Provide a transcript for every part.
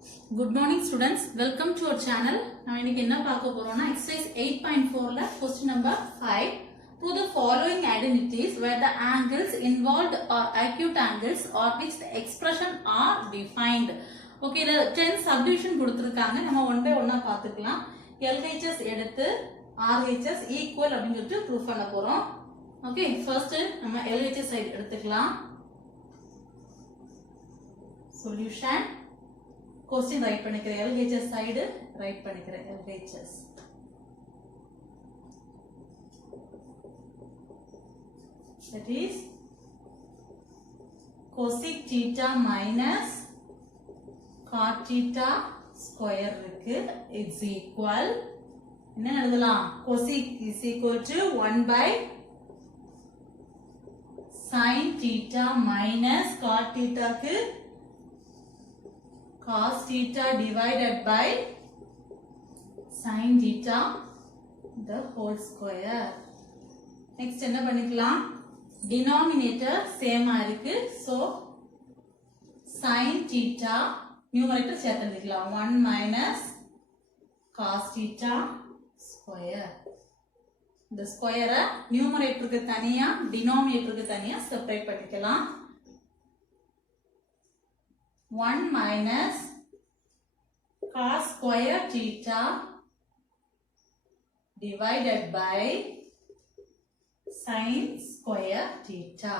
Good morning students, welcome to our channel. நான் இன்னைக்கு என்ன பார்க்க போறோம்னா exercise 8.4ல question number 5. Prove the following identities where the angles involved are acute angles or which the expression are defined. Okay, இதுல 10 subdivision கொடுத்திருக்காங்க. நம்ம one by one பார்த்துக்கலாம். LHS எடுத்து RHS equal அப்படினு சொல்லிட்டு prove பண்ண போறோம். Okay, first நம்ம LHS side எடுத்துக்கலாம். Solution question write பண்ணிக்கிறேன் LHS side write பண்ணிக்கிறேன் LHS that is cosec theta minus cot theta square இருக்கு is equal என்ன எழுதலாம் cosec is equal to 1 by sin theta minus cot theta க்கு cos theta divided by sin theta the whole square. Next என்ன பண்ணிக்கலாம் denominator same ஆ இருக்கு so sin theta numerator சேர்த்துக்கலாம் 1 minus cos theta square. இந்த ஸ்கொயரை நியூமரேட்டருக்கு தனியா டினாமினேட்டருக்கு தனியா செப்பரேட் பண்ணிக்கலாம் 1 minus cos square theta divided by sin square theta.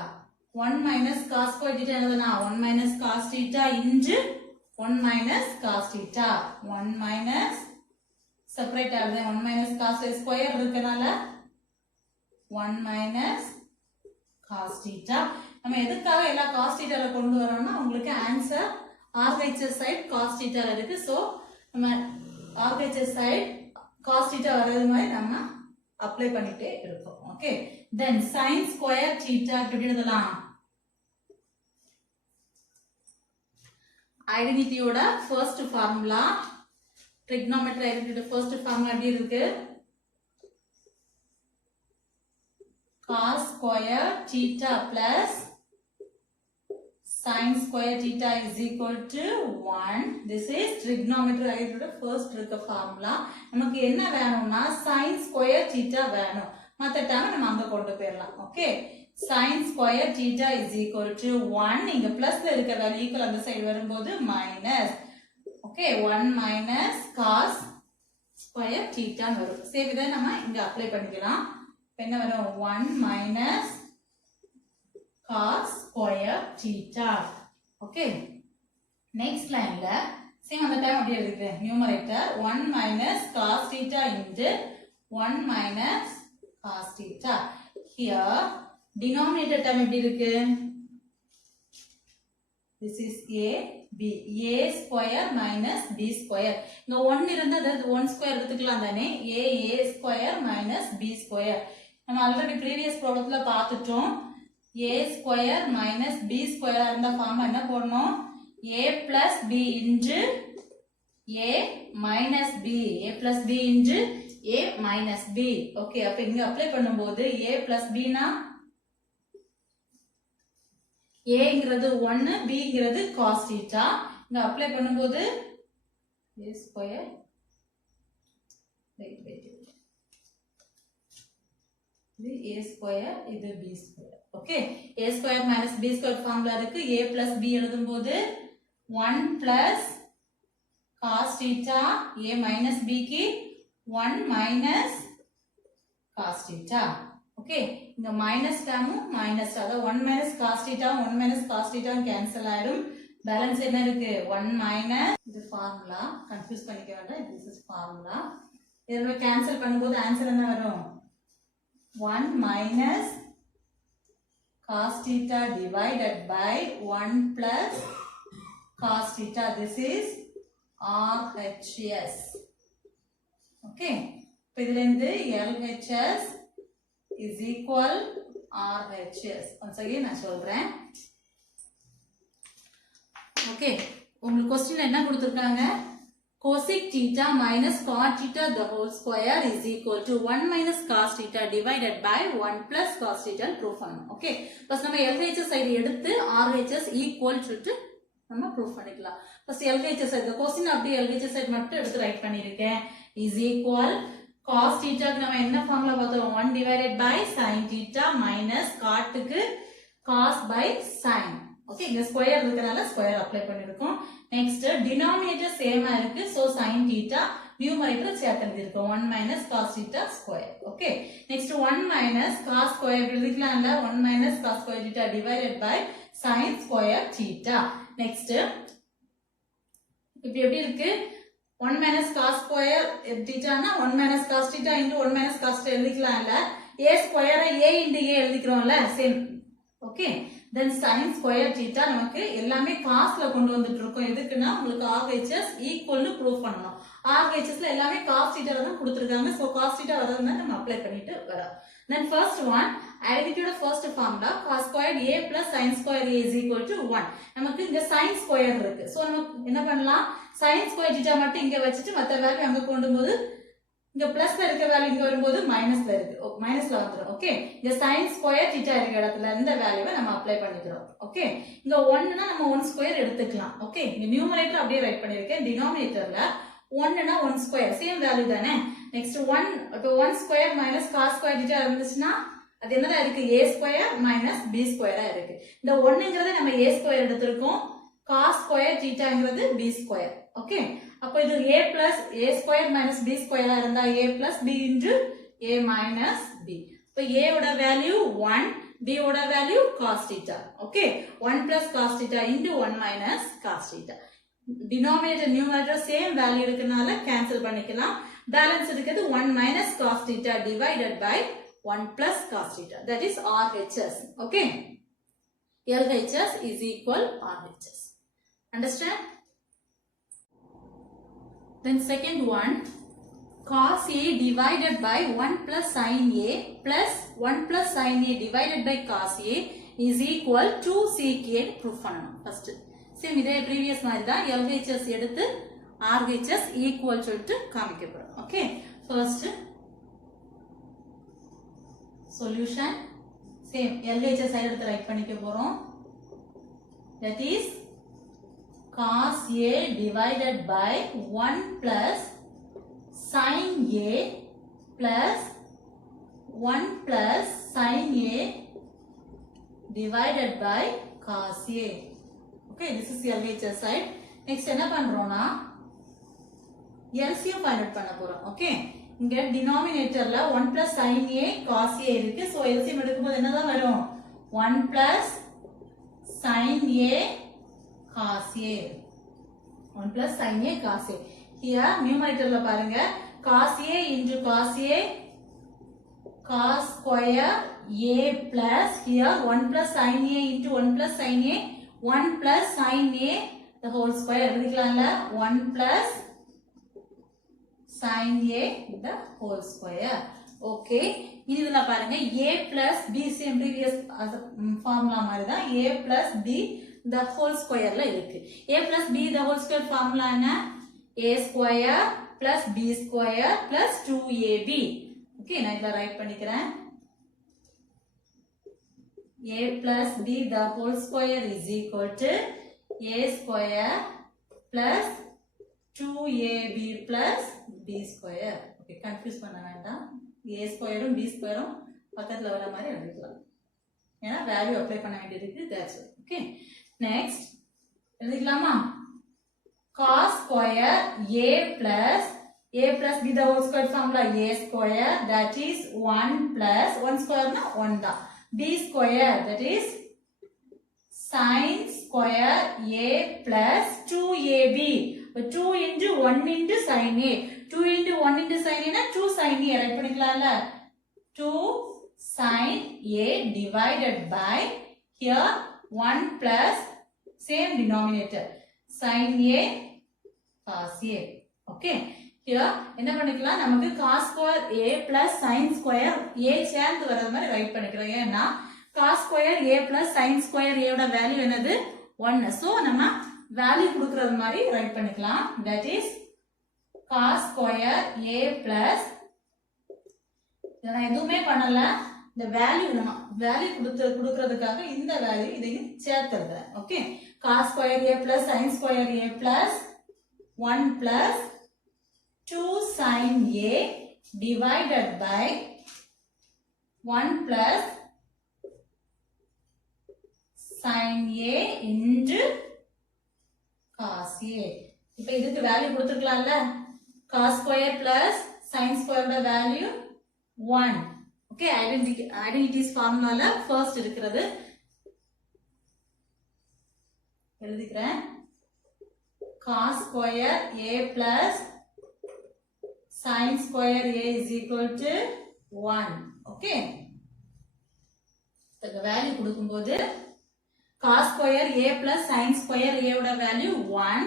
1 minus cos square theta என்னதுனா 1 minus cos theta into 1 minus cos theta. 1 minus separate ஆகுது 1 minus cos square இருக்கனால 1 minus cos theta. நம்ம எதுக்காக எல்லா cos theta ல கொண்டு வரோம்னா உங்களுக்கு answer RHS side cos theta ல இருக்கு சோ நம்ம RHS side cos theta வரது மாதிரி நம்ம அப்ளை பண்ணிட்டே இருக்கோம் okay then sin square theta எப்படி எழுதலாம் ஐடென்டிட்டியோட ஃபர்ஸ்ட் ஃபார்முலா trigonometry ஐடென்டிட்டியோட ஃபர்ஸ்ட் ஃபார்முலா எப்படி இருக்கு cos square theta plus sin square theta is equal to 1. This is trigonometry ஐடென்டிட்டியோட ஃபர்ஸ்ட் இருக்க ஃபார்முலா நமக்கு என்ன வேணும்னா sin square theta வேணும் மத்த டேர்ம் நம்ம அங்க கொண்டு போயிரலாம் okay sin square theta is equal to 1 இங்க பிளஸ்ல இருக்க வேல்யூ ஈக்குவல் அந்த சைடு வரும்போது minus okay 1 minus cos square theta வரும் சேம் இதை நம்ம இங்க அப்ளை பண்ணிக்கலாம் என்ன வரும் 1 minus cos square theta okay next line la same அந்த டைம் அப்படியே இருக்கு numerator 1 minus cos theta into 1 minus cos theta here denominator term எப்படி இருக்கு this is a square minus b square இங்க 1 இருந்தா அது 1 square எடுத்துக்கலாம் தானே a square minus b square நம்ம ஆல்ரெடி previous ப்ராப்ளத்துல பார்த்துட்டோம் a square minus b square இருந்தா ஃபார்முலா என்ன போடணும் a plus b into a minus b a plus b into a minus b okay அப்ப இங்க அப்ளை பண்ணும்போது a plus b னா a ங்கிறது 1 b ங்கிறது cos theta இங்க அப்ளை பண்ணும்போது a square wait இது a square இது b square okay a square minus b square formula இருக்கு a plus b எழுதும்போது 1 plus cos theta a minus b க்கு 1 minus cos theta okay இங்க minus டேர்மும் minus அதாவது 1 minus cos theta 1 minus cos theta cancel ஆயிடும் balance என்ன இருக்கு 1 minus இது formula confuse பண்ணிக்க வேண்டாம் this is ஃபார்முலா இத கேன்சல் பண்ணும்போது ஆன்சர் என்ன வரும் 1 minus cos theta divided by 1 plus cos theta. This is RHS. Okay. இப்போ இதுல இருந்து LHS is equal RHS. Once again நான் சொல்றேன். Okay. உங்களுக்கு क्वेश्चन என்ன கொடுத்திருக்காங்க cosec theta minus cot theta the whole square is equal to 1 minus cos theta divided by 1 plus cos theta proof பண்ணணும் okay first நம்ம LHS side எடுத்து RHS equal சொல்லிட்டு நம்ம ப்ரூஃப் பண்ணிக்கலாம். ஃபர்ஸ்ட் LHS இந்த क्वेश्चन அப்படியே LHS சைடு மட்டும் எடுத்து ரைட் பண்ணிருக்கேன். is equal cos θ க்கு நம்ம என்ன ஃபார்முலா பார்த்தோம் 1 divided by sin θ minus cot க்கு cos by sin. ஓகே இங்க ஸ்கொயர் இருக்கறனால ஸ்கொயர் அப்ளை பண்ணிருக்கோம். நெக்ஸ்ட் டினாமினேட்டர் சேமா இருக்கு. சோ sin θ நியூமரேட்டர் சேர்த்து எழுதிருக்கோம் 1 minus cos θ square. Okay next 1 minus cos square எழுதிக்கலாம்ல 1 minus cos ஸ்கொயர் θ divided by sin square θ. Next இப்போ எப்படி இருக்கு 1 minus cos ஸ்கொயர் θ னா 1 minus cos θ into 1 minus cos θ எழுதிக்கலாம்ல a ஸ்கொயரை a into a எழுதிக்கிறோம்ல same. Okay then sin square θ நமக்கு எல்லாமே காஸ்ல கொண்டு வந்துட்டு இருக்கோம். எதுக்குன்னா உங்களுக்கு RHS ஈக்குவல் னு ப்ரூவ் பண்ணனும். RHS ல எல்லாமே cos θ ல தான் கொடுத்திருக்காங்க. சோ cos θ வரதுன்னா நம்ம அப்ளை பண்ணிட்டு வரோம். then first one identity first formula cos squared a plus sin squared a is equal to 1. நமக்கு இங்க sin square இருக்கு. சோ நம்ம என்ன பண்ணலாம் sin square θ மட்டும் இங்க வச்சிட்டு மத்த வேல்யூ அங்க கொண்டும்போது இங்க பிளஸ்ல இருக்க வேல்யூ இங்க வரும்போது மைனஸ்ல இருக்கு. மைனஸ்ல வந்துரும். ஓகே இங்க sin ஸ்கொயர் θ இருக்க இடத்துல இந்த வேல்யூவை நம்ம அப்ளை பண்ணிக்கிறோம். ஓகே இங்க 1 னா நம்ம 1 ஸ்கொயர் எடுத்துக்கலாம். ஓகே இங்க நியூமரேட்டர் அப்படியே ரைட் பண்ணிருக்கேன். டினாமினேட்டர்ல 1 னா 1 ஸ்கொயர் சேம் வேல்யூ தானே. நெக்ஸ்ட் 1 இப்போ 1 ஸ்கொயர் மைனஸ் cos ஸ்கொயர் θ இருந்துச்சுனா அது என்னடா இருக்கு a ஸ்கொயர் மைனஸ் b ஸ்கொயரா இருக்கு. இந்த 1ங்கறதை நம்ம a ஸ்கொயர் எடுத்துறோம். cos ஸ்கொயர் θங்கிறது b ஸ்கொயர். ஓகே அப்ப இது a plus a square minus b square இருந்தா a plus b into a minus b. இப்ப a ஓட வேல்யூ 1 b ஓட value cos θ. Okay 1 plus cos θ into 1 minus cos θ. denominator numerator same value இருக்கனால cancel பண்ணிக்கலாம். Balance இருக்குது 1 minus cos θ divided by 1 plus cos θ. That is RHS. Okay. LHS is equal RHS. Understand? Then second one cos A divided by 1 plus sin A plus 1 plus sin A divided by cos A is equal to sec A proof பண்ணனும். First same இதே previous மாதிரி தான் LHS எடுத்து RHS equal சொல்லிட்டு காமிக்க போறோம். Okay first solution same LHS side எடுத்து right பண்ணிக்க போறோம். That is cos A divided by 1 plus sin A plus 1 plus sin A divided by cos A. Okay, this is LHS side. Next என்ன பண்றோம்னா LCM find out பண்ண போறோம். Okay, இங்க denominatorல 1 plus sin A cos A இருக்கு. So LCM எடுக்கும்போது என்னதான் வரும் 1 plus sin A cos A 1 plus sin A cos A. Here numeratorல பாருங்க cos A into cos A cos square A plus here 1 plus sin A into 1 plus sin A 1 plus sin A the whole square எழுதிக்கலாம்ல 1 plus sin A the whole square. Okay இதுல பாருங்க A plus B same previous formula மாதிரி தான் A plus B the whole square ல இருக்கு. A plus B the whole square formula என்ன A square plus B square plus 2AB. Okay நான் இத right பண்ணிக்கிறேன். A plus B the whole square is equal to A square plus 2AB plus B square. Okay confuse பண்ண வேண்டாம். A square um B square உம் பக்கத்துல வர மாதிரி எழுதிக்கலாம். ஏனா வேல்யூ அப்ளை பண்ண வேண்டியது இருக்கு. That's it. Okay next எழுதிக்கலாமா cos square A plus B the whole square formula A square that is 1 plus 1 square na 1 da B square that is sin square A plus 2AB 2 into 1 into sin A 2 into 1 into sin A na 2 sin A write பண்ணிக்கலாம்ல 2 sin A divided by here 1 plus same denominator sin A cos A. Okay here என்ன பண்ணிக்கலாம் நமக்கு cos square A plus sin square A சேர்ந்து வரது மாதிரி right பண்ணிக்கிறோம். ஏன்னா cos square A plus sin square A ஓட வேல்யூ என்னது 1. சோ நம்ம வேல்யூ கொடுக்கிறது மாதிரி ரைட் பண்ணிக்கலாம். that is cos square A plus நான் எதுவுமே பண்ணல இந்த வேல்யூ நம்ம வேல்யூ கொடுக்கிறதுக்காக இந்த வேல்யூ இதையும் சேர்த்துறேன். Okay cos square a plus sin square a plus 1 plus 2 sin a divided by 1 plus sin a into cos a. இப்போ இதுக்கு வேல்யூ கொடுத்துக்கலாம்ல, cos square plus sin square ஓட வேல்யூ 1. ஓகே, ஐடென்டிட்டிஸ் ஃபார்முலால first இருக்கிறது எழுதிக்கிறேன். cos square a plus sin square a is equal to 1. Okay, இதுக்கு value கொடுக்கும்போது cos square a plus sin square a ஓட வேல்யூ 1.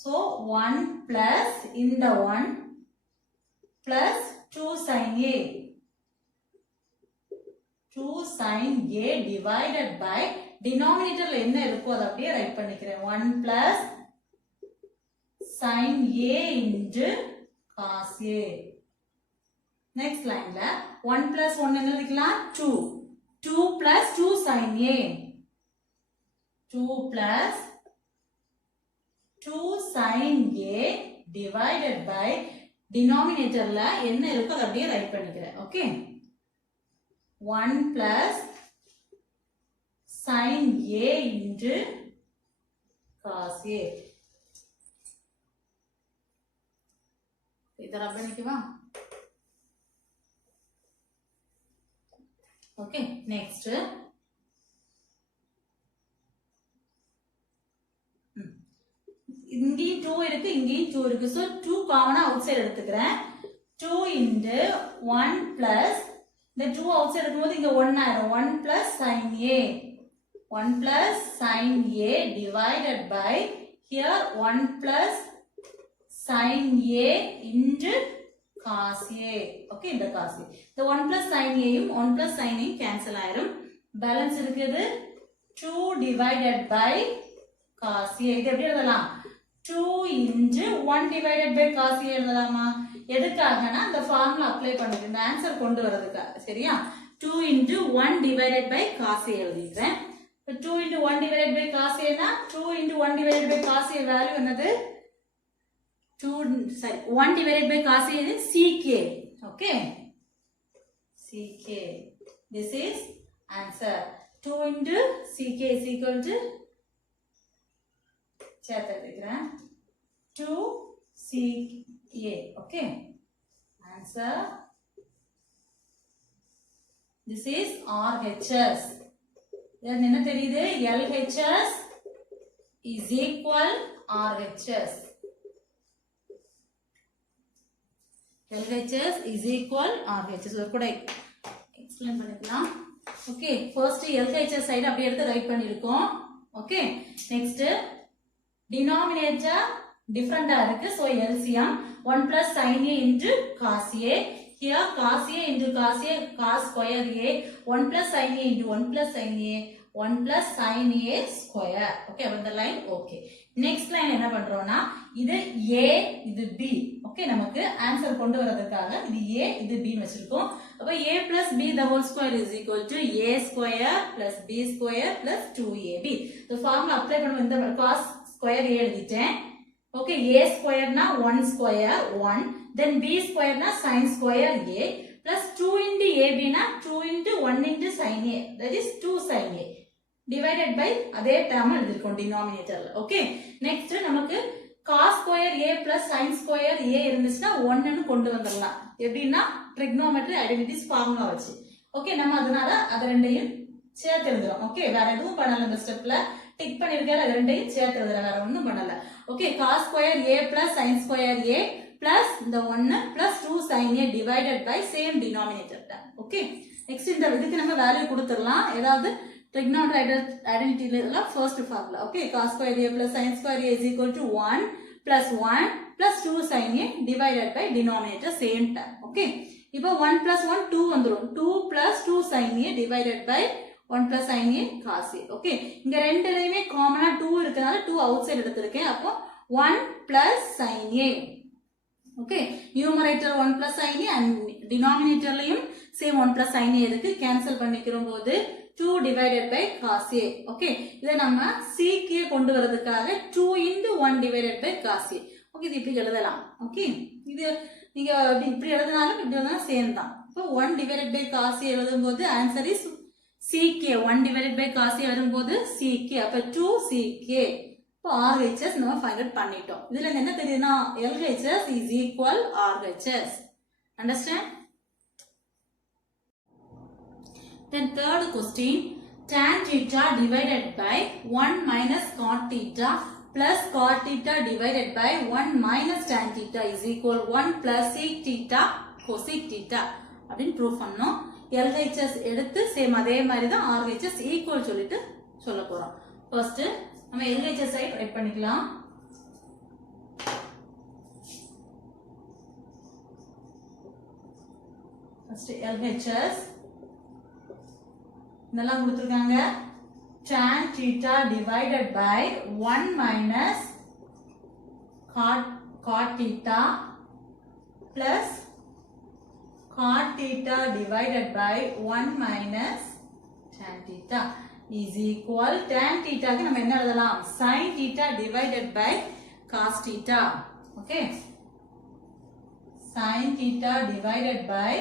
so 1 plus இந்த 1 plus 2 sin a 2 sin a divided by denominatorல என்ன இருக்கோ அதை அப்படியே ரைட் பண்ணிக்கிறேன். 1 plus sin a into cos a. next lineல 1 plus 1 என்ன எழுதிக்கலாம்? 2. 2 plus 2 sin a 2 plus 2 sin a divided by denominatorல என்ன இருக்கோ அதை அப்படியே ரைட் பண்ணிக்கிறேன். Okay, 1 plus sin a into cos a. இதை ரப் பண்ணிக்குவா? ஓகே, நெக்ஸ்ட் இங்கேயும் 2 இருக்கு, இங்கேயும் 2 இருக்கு. so 2 காமனா அவுட் சைடு எடுத்துக்கிறேன். 2 into 1 plus இந்த 2 அவுட் சைடு எடுக்கும்போது இங்க 1 ஆயிரும். 1 plus sin a 1 plus sin a divided by here 1 plus sin a into cos a. Okay, இந்த cos a இந்த 1 plus sin a யும் 1 plus sin a கேன்சல் ஆயிரும். Balance இருக்குது 2 divided by cos a. இது எப்படி எழுதலாம்? 2 into 1 divided by cos a எழுதலாமா? எதுக்காகனா இந்த ஃபார்முலா அப்ளை பண்ணுது, இந்த ஆன்சர் கொண்டு வரதுக்காக. சரியா? 2 into 1 divided by cos a எழுதிக்கிறேன். 2 into 1 divided by cos a னா 2 into 1 divided by cos a value என்னது? 1 divided by cos a is ck. okay, ck. this is answer. 2 into ck is equal to சேர்த்து எடுக்கிறேன் 2ca. okay, answer. this is RHS. then என்ன தெரியுது? LHS is equal RHS. LHS is equal RHS. ஒரு கூட explain பண்ணிக்கலாம். Okay, first LHS side அப்படியே எடுத்து right பண்ணிருக்கோம். ஓகே, நெக்ஸ்ட் denominator different இருக்கு. so LCM 1 plus sin a into cos a. here cos a into cos a cos square a 1 plus sin a into 1 plus sin a 1 plus sin a square. okay, அப்ப இந்த line okay. Next line என்ன பண்றோம்னா இது a இது b. Okay, நமக்கு answer கொண்டு வரதுக்காக இது a இது b ன்னு வச்சிருக்கோம். அப்ப a plus b the whole square is equal to a square plus b square plus 2ab. இந்த ஃபார்முலா அப்ளை பண்ணுவோம். இந்த cos square a எழுதிட்டேன். ஓகே, a square னா 1 square 1, then b square னா sin square a plus 2 into ab னா 2 into 1 into sin a, that is 2 sin a divided by அதே term எழுதிருக்கோம் டினாமினேட்டர்ல. Okay, next நமக்கு cos square a plus sin square a இருந்துச்சுன்னா 1 ன்னு கொண்டு வந்துடலாம். எப்படின்னா trigonometry identities ஃபார்முலா வச்சு. ஓகே, நம்ம அதனால அத ரெண்டையும் சேர்த்து எழுதுறோம். ஓகே, வேற எதுவும் பண்ணல. இந்த ஸ்டெப்ல டிக் பண்ணிருக்கேன், அது ரெண்டையும் சேர்த்து எழுதுறேன், வேற ஒண்ணும் பண்ணல. Okay, cos square a plus sin square a plus இந்த 1 plus 2 sin a divided by same denominator term. Okay, next இந்த இதுக்கு நம்ம வேல்யூ கொடுத்துடலாம். ஏதாவது trigonometry identity first formula. okay, cos square a plus sin square a is equal to 1 plus 1 plus 2 sin a divided by denominator same term. okay, இப்போ 1 plus 1 2 வந்துரும். 2 plus 2 sin a divided by 1 plus sin a cos a. okay, இங்க ரெண்டுலயுமே காமனா 2 இருக்கனால 2 out side எடுத்திருக்கேன். அப்போ 1 plus sin a. okay, numerator 1 plus sin a and denominatorலயும் same 1 plus sin a இருக்கு. Cancel பண்ணிக்கிறோம் போது 2 divided by cos A. Okay, இதை நம்ம sec A கொண்டு வரதுக்காக 2 into 1 divided by cos A. Okay, இது இப்படி எழுதலாம். Okay, இது நீங்க இப்படி எழுதினாலும் இப்படி எழுதினாலும் சேம் தான். இப்போ 1 divided by cos A எழுதும்போது answer is sec A. 1 divided by cos A வரும்போது sec A. அப்ப 2 sec A. இப்போ RHS நம்ம ஃபைண்ட் அவுட் பண்ணிட்டோம். இதுல என்ன தெரியுதுன்னா LHS is equal RHS. Understand? Then third question, tan theta divided by 1 minus cot theta plus cot theta divided by 1 minus tan theta is equal 1 plus sec theta cosec theta அப்படின்னு prove பண்ணோம். LHS எடுத்து same அதே மாதிரி தான் RHS equal சொல்லிட்டு சொல்ல போறோம். First நம்ம LHS ஐ ரைட் பண்ணிக்கலாம். ஃபர்ஸ்ட் LHS இதெல்லாம் கொடுத்திருக்காங்க. tan theta divided by 1 minus cot theta plus cot theta divided by 1 minus tan theta is equal tan theta க்கு நம்ம என்ன எழுதலாம்? sin theta divided by cos theta. Okay, sin theta divided by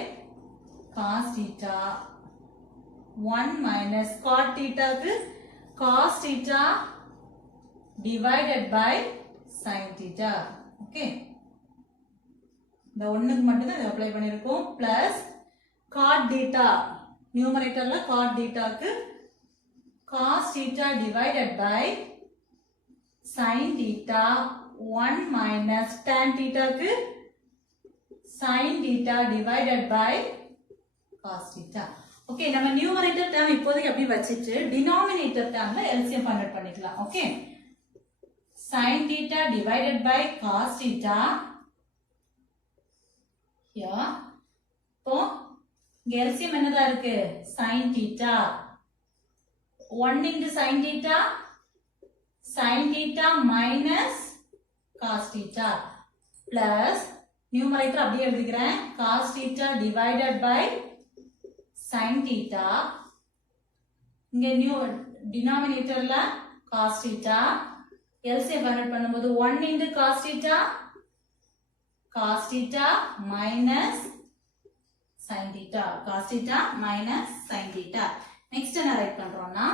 cos theta 1 minus cot theta க்கு cos theta divided by sin theta. Okay, இந்த ஒண்ணுக்கு மட்டும் தான் apply பண்ணிருக்கோம். plus cot theta நியூமரேட்டர்ல cot theta க்கு cos theta divided by sin theta 1 minus tan theta க்கு sin theta divided by cos theta. Okay, நம்ம numerator term இப்போதைக்கு அப்படி வச்சிட்டு டினாமினேட்டர் டேர்ம்ல எல்சிஎம் ஃபைண்ட் அவுட் பண்ணிக்கலாம். Okay, sin theta divided by cos theta here. இப்போ இங்க LCM என்னதா இருக்கு? sin theta 1 into sin theta sin theta minus cos theta plus numerator அப்படியே எழுதிக்கிறேன் cos theta divided by sin theta. இங்க new டினாமினேட்டர்ல cos theta LCM convert பண்ணும்போது 1 into cos theta minus sin theta cos theta minus sin theta. Next என்ன right பண்றோம்னா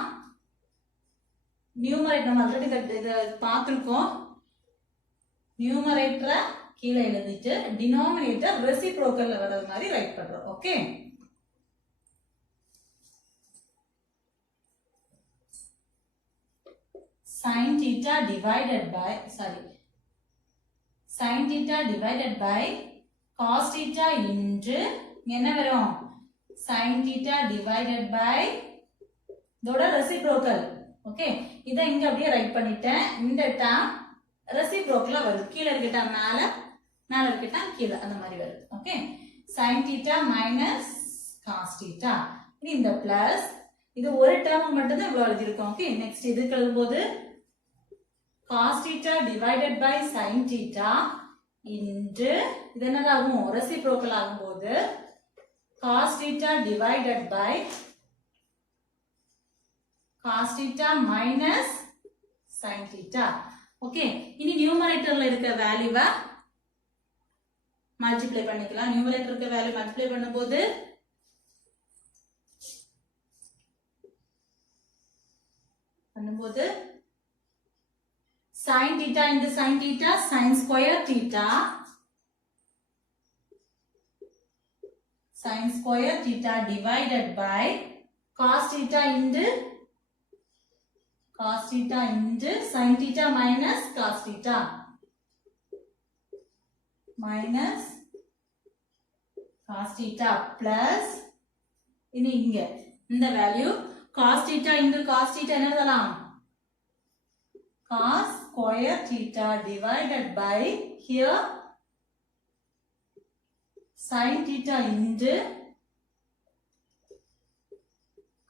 numerator நம்ம already இத பார்த்திருக்கோம். நியூமரேட்டரை கீழே எழுதிட்டு டினாமினேட்டர் ரெசிப்ரோக்கல்ல வர்றது மாதிரி ரைட் பண்றோம். Okay, sin theta divided by cos theta into என்ன வரும்? sin theta divided by இதோட ரெசிப்ரோக்கல். ஓகே, இத இங்க அப்படியே ரைட் பண்ணிட்டேன். இந்த டேர்ம் ரெசிப்ரோக்கலா வருது. கீழ இருக்க மேல, மேல இருக்க கீழ அந்த மாதிரி வருது. Okay, sin theta minus cos theta. இந்த பிளஸ் இது ஒரு டேர்ம் மட்டும் தான் இவ்வளவு எழுதி இருக்கோம். ஓகே, நெக்ஸ்ட் இதுக்கு எழுதும்போது cos theta divided by sin theta into இது என்னதாகும்? ரெசிப்ரோக்கல் ஆகும்போது cos theta divided by cos theta minus sin theta. Okay, இனி நியூமரேட்டர்ல இருக்க வேல்யூவை மல்டிப்ளை பண்ணிக்கலாம். நியூமரேட்டர் இருக்க வேல்யூ மல்டிப்ளை பண்ணும்போது sin theta into sin theta sin square theta divided by cos theta into sin theta minus cos theta plus இனி இங்க இந்த value cos theta into cos theta என்ன எழுதலாம்? cos square theta divided by here sin theta into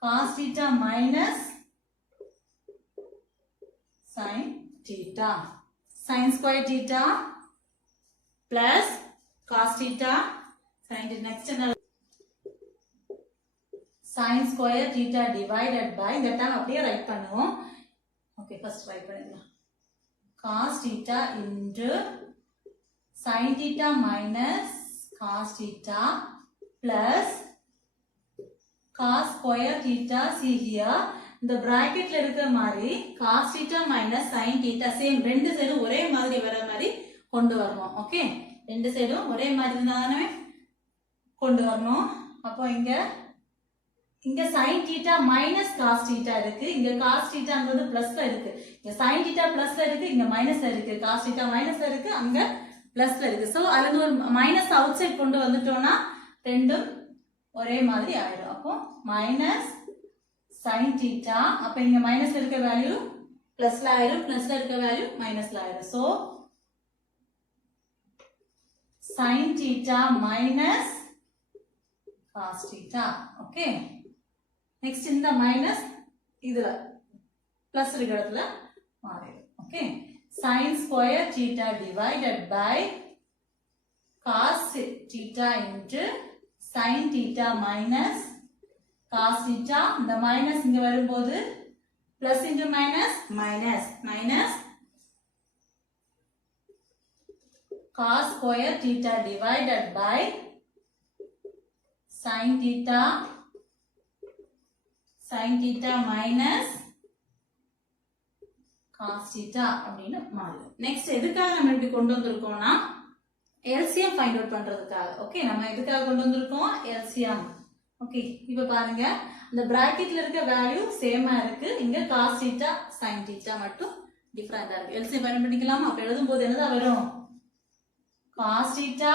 cos theta minus sin theta. Sin square theta plus cos theta sin theta. Next sin square theta divided by இந்த term அப்படியே right பண்ணுவோம். Okay first right பண்ணிடலாம். cos theta into sin theta minus cos theta plus cos square theta. See here இந்த பிராக்கெட்ல இருக்கிற மாதிரி cos theta minus sin theta same ரெண்டு சைடும் ஒரே மாதிரி வர மாதிரி கொண்டு வரணும். ஓகே ரெண்டு சைடும் ஒரே மாதிரி இருந்தானே கொண்டு வரணும். அப்போ இங்க sin theta minus cos theta இருக்கு. இங்க cos thetaங்கிறது பிளஸ்ல இருக்கு. இங்க sin theta பிளஸ்ல இருக்கு, இங்க மைனஸ்ல இருக்கு. cos theta மைனஸ்ல இருக்கு, அங்க பிளஸ்ல இருக்கு. சோ அதுல இருந்து ஒரு மைனஸ் அவுட் சைடு கொண்டு வந்துட்டோம்னா ரெண்டும் ஒரே மாதிரி ஆயிடும். அப்போ மைனஸ் sin theta, அப்ப இங்க மைனஸ்ல இருக்க வேல்யூ பிளஸ்ல ஆயிடும், பிளஸ்ல இருக்க வேல்யூ மைனஸ்ல ஆயிடும். So sin theta minus cos theta. Okay next இந்த மைனஸ் இதுல பிளஸ் இருக்கிற இடத்துல மாறிடும். Okay sin square theta divided by cos theta into sin theta minus cos theta. இந்த மைனஸ் இங்க வரும்போது plus into minus minus minus cos square theta divided by sin theta minus cos theta அப்படின்னு மாறுது. Next எதுக்காக நம்ம இப்படி கொண்டு வந்திருக்கோம்னா LCM find out பண்றதுக்காக. ஓகே நம்ம எதுக்காக கொண்டு வந்திருக்கோம் LCM. ஓகே இப்போ பாருங்க இந்த பிராக்கெட்ல இருக்க வேல்யூ சேமா இருக்கு, இங்க cos theta sin theta மட்டும் டிஃபரண்டா இருக்கு. LCM ஃபைண்ட் பண்ணிக்கலாமா? அப்ப எழுதும்போது என்னதான் வரும்? cos theta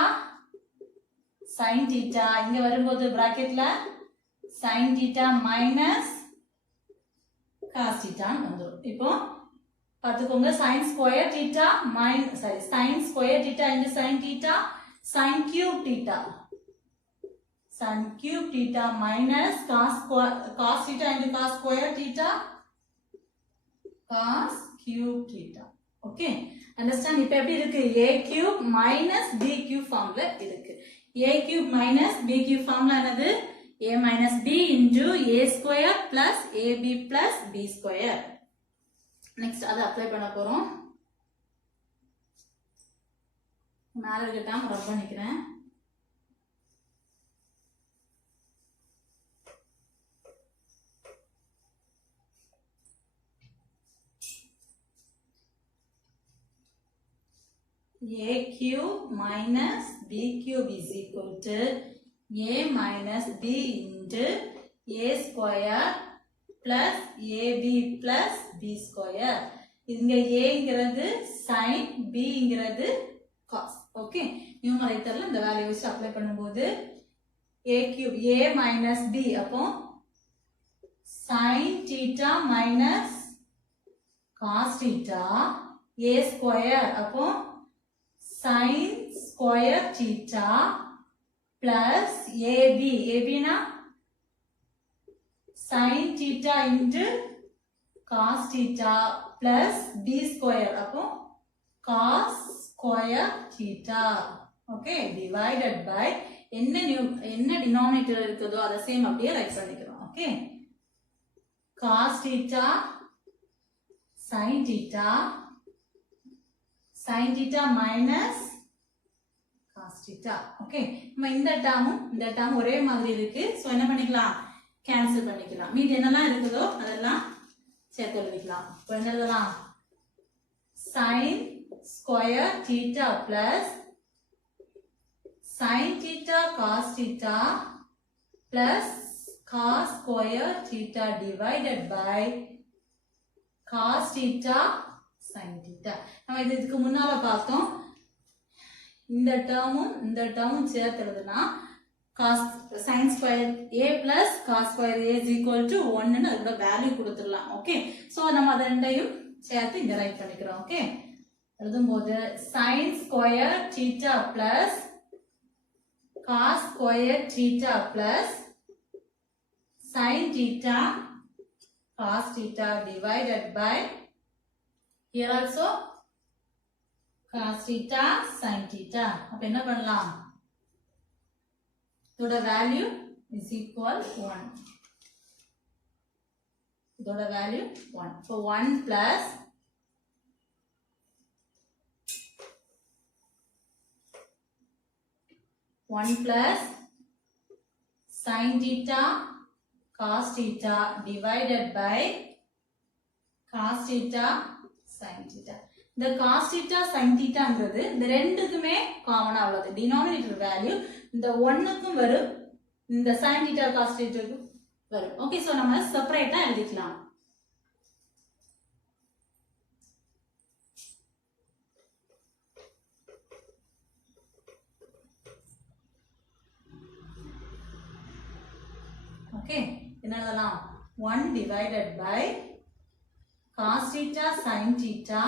sin theta, இங்க வரும்போது பிராக்கெட்ல sin theta minus cos theta வந்துரும். இப்போ பாத்துக்கோங்க sin square theta sin square theta into sin theta sin cube theta minus cos theta into cos square theta cos cube theta. Okay understand? இப்போ எப்படி இருக்கு? a cube minus b cube ஃபார்ம்ல இருக்கு. a cube minus b cube ஃபார்ம்ல என்னது? a minus b into a square plus ab plus b square. Next அதை apply பண்ண போறோம். மேல இருக்க டேர்ம் ரப் பண்ணிக்கிறேன். a cube minus b cube is equal to a minus b into a square plus ab plus b square. இங்க a ங்கிறது sin, b ங்கிறது cos. Okay நியூமரேட்டர்ல இந்த வேல்யூ வச்சு அப்ளை பண்ணும்போது a cube a minus b அப்போ sin theta minus cos theta a square அப்போ sin square theta plus ab. ab na sin theta into cos theta plus b square அப்போ cos square theta. Okay divided by என்ன denominator இருக்குதோ அதை same அப்படியே right பண்ணிக்கிறோம். Okay cos theta sin theta minus cos theta. Okay நம்ம இந்த term ஒரே மாதிரி இருக்கு. சோ என்ன பண்ணிக்கலாம்? கேன்சல் பண்ணிக்கலாம். மீதி என்னெல்லாம் இருக்குதோ அதெல்லாம் சேர்த்து எழுதிக்கலாம். இப்போ என்ன எழுதலாம்? sin square theta plus sin theta cos theta plus cos square theta divided by cos theta sin theta. நம்ம இதுக்கு முன்னால பார்த்தோம். இந்த டேர்மும் சேர்த்து எழுதுனா cos sin square a plus cos square a is equal to 1 ன்னு அதோட வேல்யூ கொடுத்துடலாம். ஓகே சோ நம்ம அத ரெண்டையும் சேர்த்து இங்க ரைட் பண்ணிக்கிறோம். ஓகே எழுதும்போது sin square theta plus cos square theta plus sin theta cos theta divided by here also cos theta sin theta. அப்ப என்ன பண்ணலாம்? இதோட வேல்யூ is equal 1. இதோட value 1. So 1 plus sin theta cos theta divided by cos theta sin theta. இந்த cos theta sin thetaங்கிறது இந்த ரெண்டுக்குமே காமனா உள்ளது. டினாமினேட்டர் வேல்யூ இந்த 1க்கும் வரும், இந்த sin theta cos thetaக்கும் வரும். ஓகே, சோ நம்ம செப்பரேட்டா எழுதிக்கலாம். ஓகே, என்ன எழுதலாம்? 1 divided by cos theta sin theta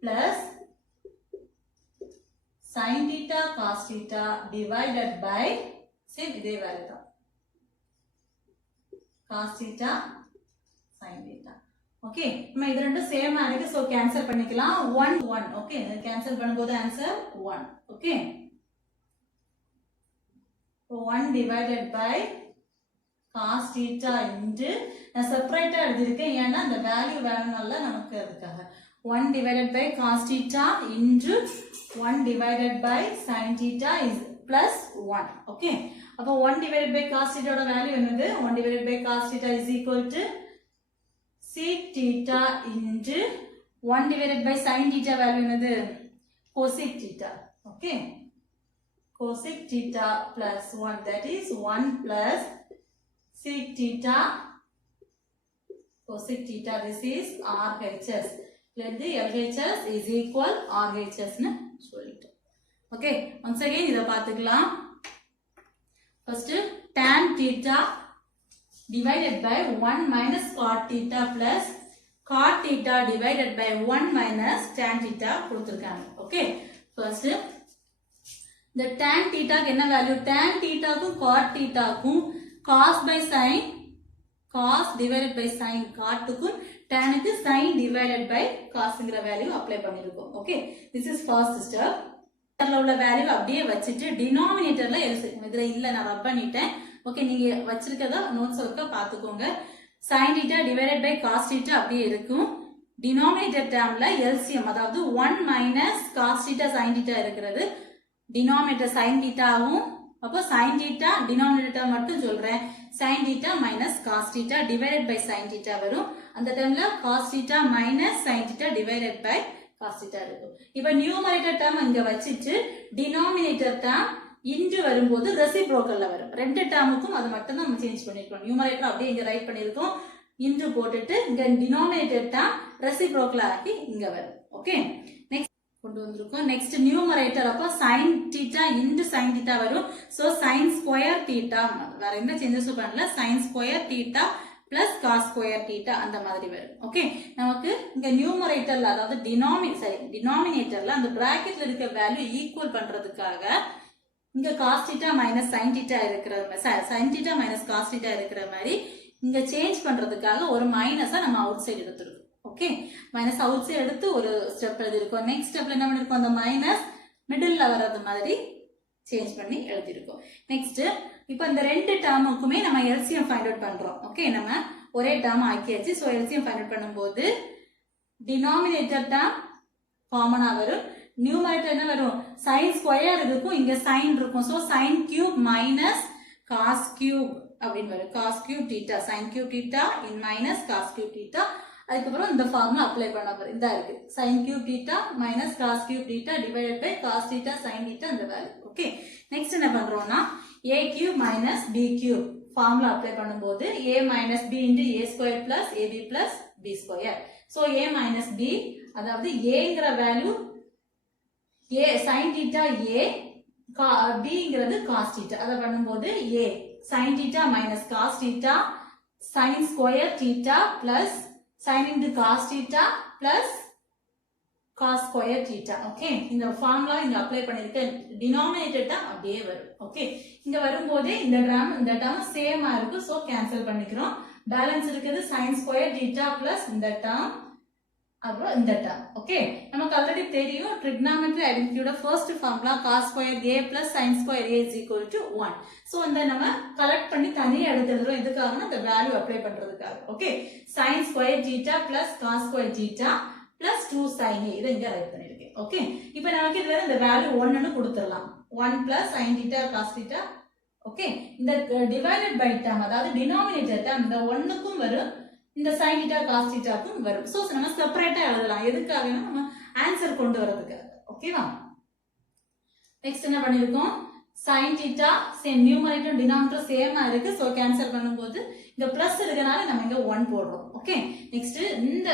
plus sin theta cos theta divided by same இதே வேல்யூ தான் cos theta sin theta. Okay, நம்ம இது ரெண்டும் சேமா இருக்கு, சோ கேன்சல் பண்ணிக்கலாம். 1 1. ஓகே, கேன்சல் பண்ணும்போது answer 1. Okay, 1 divided by cos theta into நான் செப்பரேட்டா எழுதிருக்கேன் ஏன்னா அந்த வேல்யூ வேணும்னால நமக்கு அதுக்காக 1 divided by cos theta into 1 divided by sin theta is plus 1. Okay, அப்போ 1 divided by cos theta ஓட வேல்யூ என்னது? 1 divided by cos theta is equal to sec theta into 1 divided by sin theta value என்னது? cosec theta. Okay, cosec theta plus 1, that is 1 plus sec theta cosec theta. This is RHS. Let the LHS is equal RHS னு சொல்லிட்டோம். Okay, once again இத பாத்துக்கலாம். First tan theta divided by 1 minus cot theta plus cot theta divided by 1 minus tan theta கொடுத்திருக்காங்க. Okay, first the tan theta க்கு என்ன value? tan theta க்கும் cot theta க்கும் cos by sin, cos divided by sin, cot க்கும் tan க்கு sin divided by cos ங்கற value apply பண்ணிருக்கோம். Okay, this is first step. இதுல உள்ள வேல்யூ அப்படியே வச்சிட்டு டினாமினேட்டர்ல எல்சிஎம் இதுல இல்ல நான் ரப் பண்ணிட்டேன். ஓகே, நீங்க வச்சிருக்கதா நோட்ஸ் ஒர்க்க பாத்துக்கோங்க. sin theta divided by cos theta அப்படியே இருக்கும். டினாமினேட்டர் டேர்ம்ல எல்சிஎம் அதாவது 1 minus cos theta sin theta இருக்கிறது. டினாமினேட்டர் sin thetaவும் அப்போ sin theta denominator மட்டும் சொல்றேன். sin theta minus cos theta divided by sin theta வரும். அந்த டேர்ம்ல cos theta minus sin theta divided by cos theta இருக்கும். இப்போ நியூமரேட்டர் டேர்ம் இங்க வச்சிட்டு டினாமினேட்டர் டேர்ம் இன்டு வரும்போது ரெசிப்ரோக்கல்ல வரும். ரெண்டு டேர்முக்கும் அது மட்டும் தான் நம்ம சேஞ்ச் பண்ணிருக்கோம். நியூமரேட்டர் அப்படியே இங்க ரைட் பண்ணிருக்கோம். இன்டு போட்டுட்டு இங்க டினாமினேட்டர் டேர்ம் ரெசிப்ரோக்கல் ஆக்கி இங்க வரும். ஓகே, கொண்டு வந்திருக்கோம். நெக்ஸ்ட் நியூமரேட்டர் அப்போ sin theta into sin theta வரும். சோ sin square theta வேற எந்த சேஞ்சஸும் பண்ணல. sin square theta plus cos square theta அந்த மாதிரி வரும். ஓகே, நமக்கு இங்க நியூமரேட்டர்ல அதாவது டினாமினேட்டர்ல அந்த பிராக்கெட்ல இருக்க வேல்யூ ஈக்குவல் பண்றதுக்காக இங்க cos theta minus sin theta இருக்கிற sin theta minus cos theta இருக்கிற மாதிரி இங்க சேஞ்ச் பண்றதுக்காக ஒரு மைனஸா நம்ம அவுட் சைடு எடுத்துருக்கோம். ஓகே, மைனஸ் அவுட் சைடு எடுத்து ஒரு ஸ்டெப் எழுதிருக்கோம். நெக்ஸ்ட் ஸ்டெப்ல என்ன பண்ணிருக்கோம்? அந்த மைனஸ் மிடில்ல வர்றது மாதிரி சேஞ்ச் பண்ணி எழுதிருக்கோம். நெக்ஸ்ட் இப்போ இந்த ரெண்டு டேர்முக்குமே நம்ம எல்சிஎம் ஃபைண்ட் அவுட் பண்றோம். ஓகே, நம்ம ஒரே டேர்ம் ஆக்கியாச்சு. சோ எல்சிஎம் ஃபைண்ட் அவுட் பண்ணும்போது டினாமினேட்டர் டேர்ம் காமனா வரும். நியூமரேட்டர் என்ன வரும்? sin ஸ்கொயர் இருக்கும், இங்க sin இருக்கும். So sin cube minus cos cube அப்படின்னு வரும். cos cube theta sin cube theta in minus cos cube theta. அதுக்கப்புறம் இந்த ஃபார்முலா அப்ளை பண்ண போறோம். இதா இருக்கு sin cube theta minus cos cube theta divided by cos theta sin theta அந்த value. Okay, next என்ன பண்றோம்னா a cube minus b cube formula apply பண்ணும்போது a minus b into a square plus ab plus b square. சோ a minus b அதாவது a ங்கற value a sin theta a b ங்கிறது cos theta. அத பண்ணும்போது a sin theta minus cos theta sin square theta plus sin into cos theta plus cos square theta. Okay, இந்த formula இங்க apply பண்ணிருக்க denominator term அப்படியே வரும். Okay, இங்க வரும்போது இந்த டேர்ம் சேமா இருக்கு. சோ கேன்சல் பண்ணிக்கிறோம். பேலன்ஸ் இருக்குது sin square theta plus இந்த டேர்ம் அப்புறம் இந்த டேர்ம். ஓகே, நமக்கு ஆல்ரெடி தெரியும் trigonometry ஐடென்டிட்டியோட first formula cos square a plus sin square a is equal to 1. So அந்த நம்ம கலெக்ட் பண்ணி தனியா எடுத்து எழுதுறோம். எதுக்காகனா அந்த வேல்யூ அப்ளை பண்றதுக்காக. Okay, sin square θ plus cos ஸ்கொயர் θ plus 2 sin a இத இங்க ரைட் பண்ணிருக்கேன். ஓகே, இப்போ நமக்கு இதுல இந்த வேல்யூ 1 ன்னு கொடுத்துறலாம். 1 plus sin θ cos θ. ஓகே, இந்த டிவைடட் பை டேர்ம் அதாவது டினாமினேட்டர் டேர்ம் இந்த 1 க்கும் வரும், இந்த sin θ cos θ க்கும் வரும். சோ நம்ம செப்பரேட்டா எழுதலாம். எதுக்காகனா நம்ம ஆன்சர் கொண்டு வரதுக்கு. ஓகேவா? நெக்ஸ்ட் என்ன பண்ணிருக்கோம்? sin θ சேம் நியூமரேட்டர் டினாமினேட்டர் சேமா இருக்கு. சோ கேன்சல் பண்ணும்போது இங்க பிளஸ் இருக்கனால நம்ம இங்க 1 போடுறோம். ஓகே, நெக்ஸ்ட் இந்த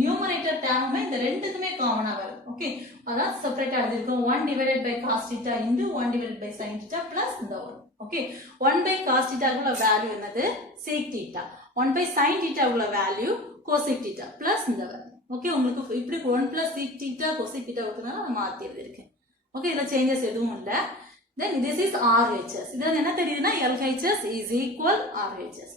நியூமரேட்டர் டேர்முமே இந்த ரெண்டுக்குமே காமனா வரும். ஓகே, அதான் செப்பரேட்டா எழுதிருக்கோம். 1 divided by cos θ into 1 divided by sin θ plus இந்த 1. ஓகே, 1 by cos θ குள்ள வேல்யூ என்னது? sec θ. 1 by sin θ உள்ள வேல்யூ cosec θ plus இந்த வேல்யூ. ஓகே, உங்களுக்கு இப்படி 1 plus sec θ cosec θ கொடுத்தனால நான் மாத்தி எழுதிருக்கேன். ஓகே, இதுல சேஞ்சஸ் எதுவும் இல்ல. Then this is RHS. இதுல என்ன தெரியுதுன்னா LHS is equal RHS.